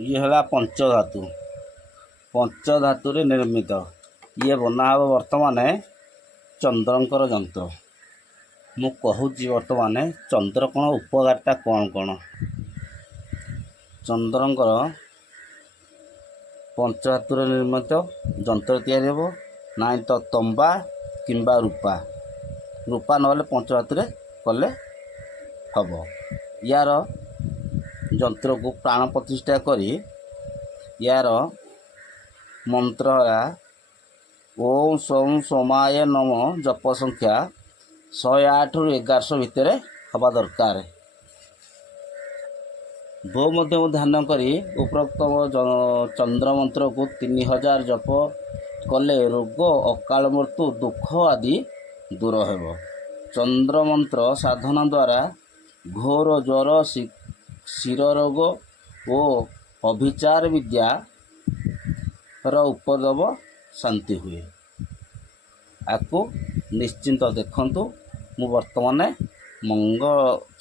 ये है पंचधातु पंचधातु निर्मित ये बना हे बर्तमान चंद्रंकर यंत्र मु कहूँ बर्तमान चंद्रकोण उपकारटा कौन कौन चंद्रंकर पंचधातु निर्मित यंत्र तैयारी हो ना तो तंबा किंबा रूपा रूपा नहले पंचधातु कले हम यार यंत्र को प्राण प्रतिष्ठा करी यार मंत्र है ओम सोम सोमाय नम जप संख्या 108 ରୁ 1100 भितर हवा दरकार भो मध्य ध्यान करी उपरोक्त चंद्र मंत्र को 3000 जप कले रोग अकाल मृत्यु दुख आदि दूर हेब चंद्र मंत्र साधना द्वारा घोर ज्वर शिर रोग और अभिचार विद्या उपद्रव शांति हुए आपको निश्चिंत देखंतु मु वर्तमान मंग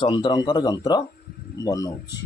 चंद्रंकर यंत्र बनाऊँगी।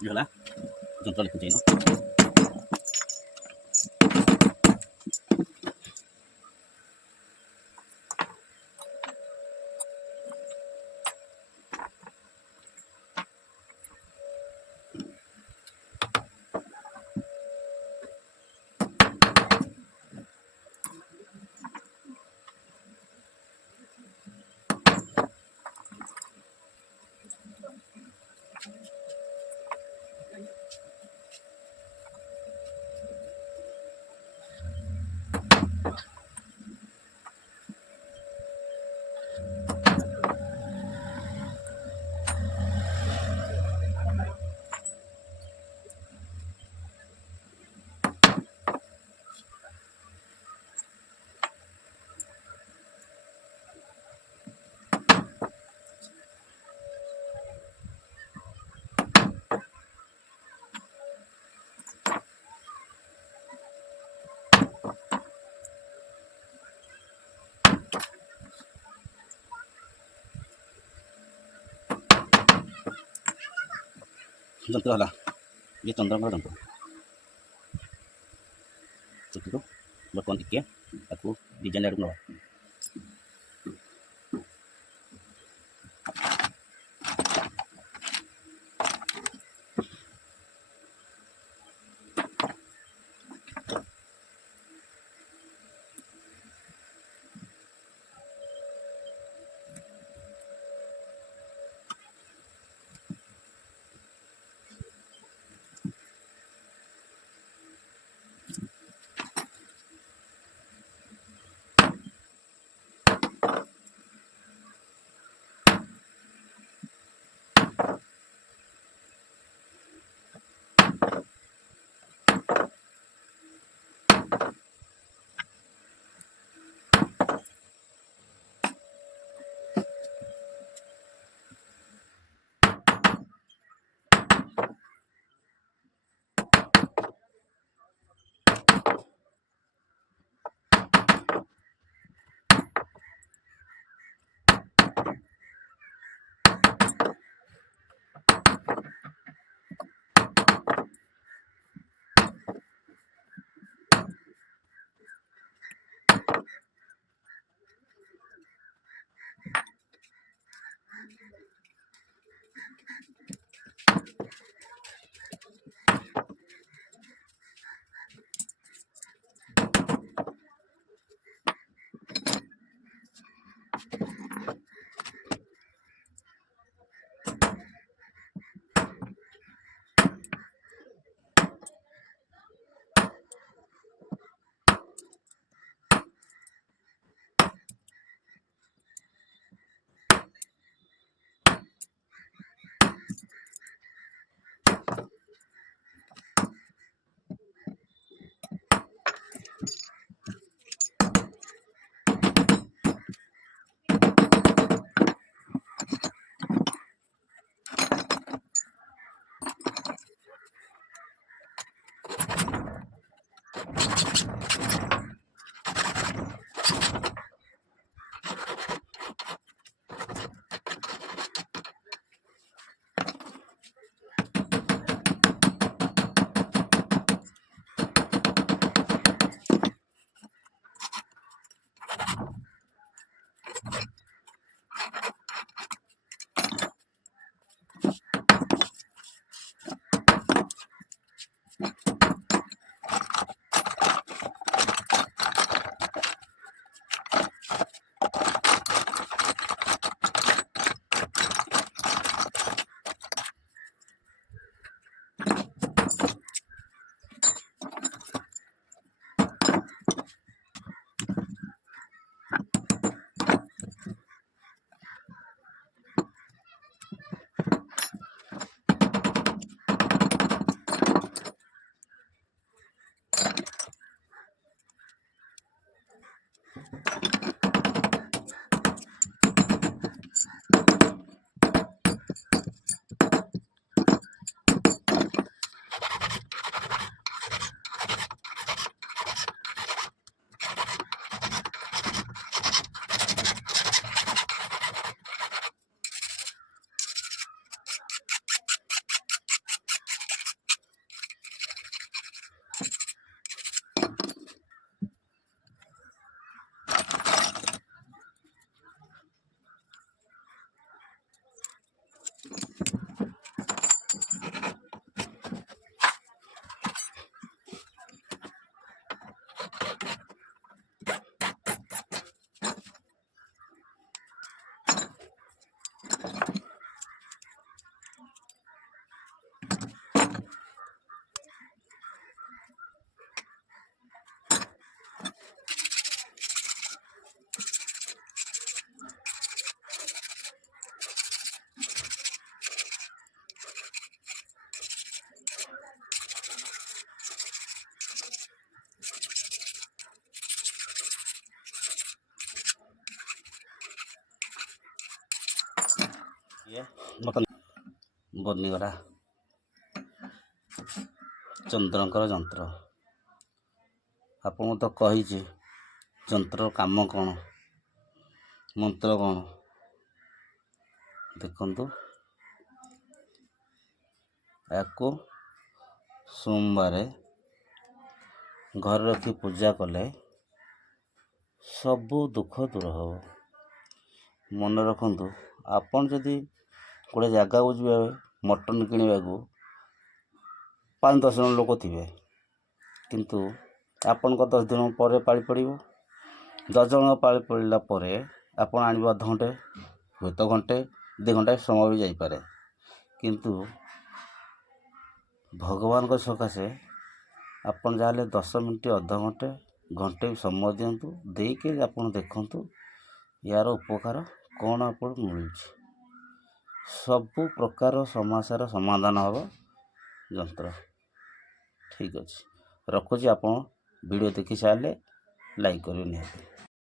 ହେଲା ଯନ୍ତ୍ର ଲେଖୁଛି ଯନ୍ତ୍ର ହେଲା ଇଏ ଚନ୍ଦ୍ରଙ୍କର ଯନ୍ତ୍ର ସେଥିରୁ ବର୍ତ୍ତମାନ ଟିକେ ତାକୁ ଡିଜାଇନ୍ ଆଡ଼କୁ ନେବା ବନିଗଲା ଚନ୍ଦ୍ରଙ୍କର ଯନ୍ତ୍ର। ଆପଣଙ୍କୁ ତ କହିଛି ଯନ୍ତ୍ରର କାମ କ'ଣ, ମନ୍ତ୍ର କ'ଣ। ଦେଖନ୍ତୁ, ୟାକୁ ସୋମବାର ଘରେ ରଖି ପୂଜା କଲେ ସବୁ ଦୁଃଖ ଦୂର ହେବ। ମନେ ରଖନ୍ତୁ, ଆପଣ ଯଦି ଗୋଟେ ଜାଗାକୁ ଯିବେ ମଟନ୍ କିଣିବାକୁ, 5-10 ଜଣ ଲୋକ ଥିବେ, କିନ୍ତୁ ଆପଣଙ୍କ 10 ଦିନ ପରେ ପାଳି ପଡ଼ିବ। 10 ଜଣ ପାଳି ପଡ଼ିଲା ପରେ ଆପଣ ଆଣିବେ ଅଧଘଣ୍ଟେ, ହୁଏତ ଘଣ୍ଟେ 2 ଘଣ୍ଟା ସମୟ ବି ଯାଇପାରେ। କିନ୍ତୁ ଭଗବାନଙ୍କ ସକାଶେ ଆପଣ ଯାହାହେଲେ 10 ମିନିଟ୍, ଅଧଘଣ୍ଟେ, ଘଣ୍ଟେ ସମୟ ଦିଅନ୍ତୁ। ଦେଇକି ଆପଣ ଦେଖନ୍ତୁ ୟାର ଉପକାର କ'ଣ ଆପଣଙ୍କୁ ମିଳୁଛି। ସବୁ ପ୍ରକାର ସମସ୍ୟାର ସମାଧାନ ହେବ ଯନ୍ତ୍ର। ଠିକ୍ ଅଛି, ରଖୁଛି। ଆପଣ ଭିଡ଼ିଓ ଦେଖି ସାରିଲେ ଲାଇକ୍ କରିବେ ନିହାତି।